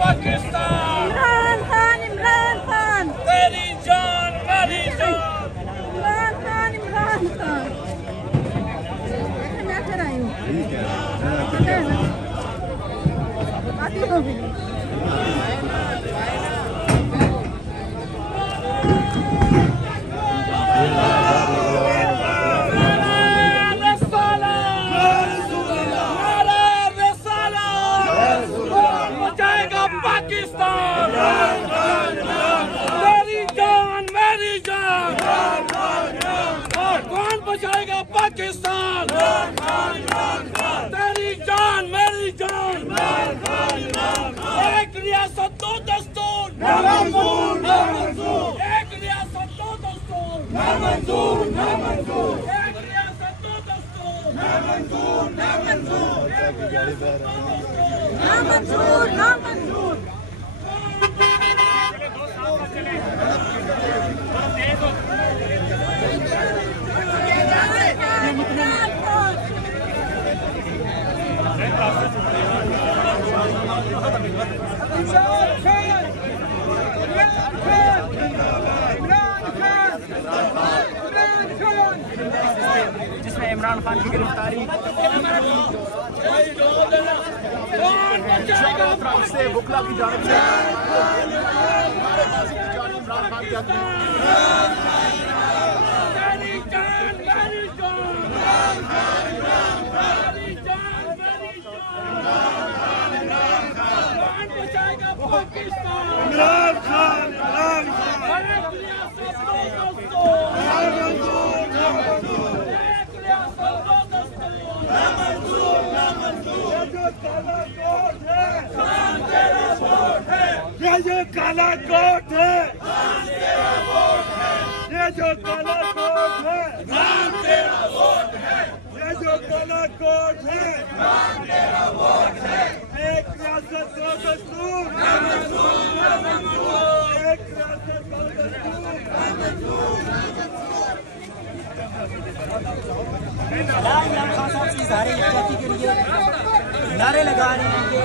पाकिस्तान। इमरान खान, इमरान खान, तेरी जान मेरी जान। इमरान खान, इमरान खान। मैं कर आई हूँ। पता है ना? आती हो भी। पाकिस्तान मेरी जान मेरी जान। कौन बचाएगा पाकिस्तान? तेरी जान मेरी जान। एक रियासत दो दस्तूर। एक रियासत दो दस्तूर। एक रियासत दो दस्तूर। ना मंजूर, ना मंजूर। जिसमें इमरान खान की गिरफ्तारी से बुकला की जानिब से इमरान खान की इमरान खान ये जो काला कोट है, ये जो काला कोट है, ये जो काला कोट है, एक रियासत दो दस्तूर, एक रियासत दो इमरान खान साहब की इज़हार यकजहती के लिए नारे लगा रहे हैं कि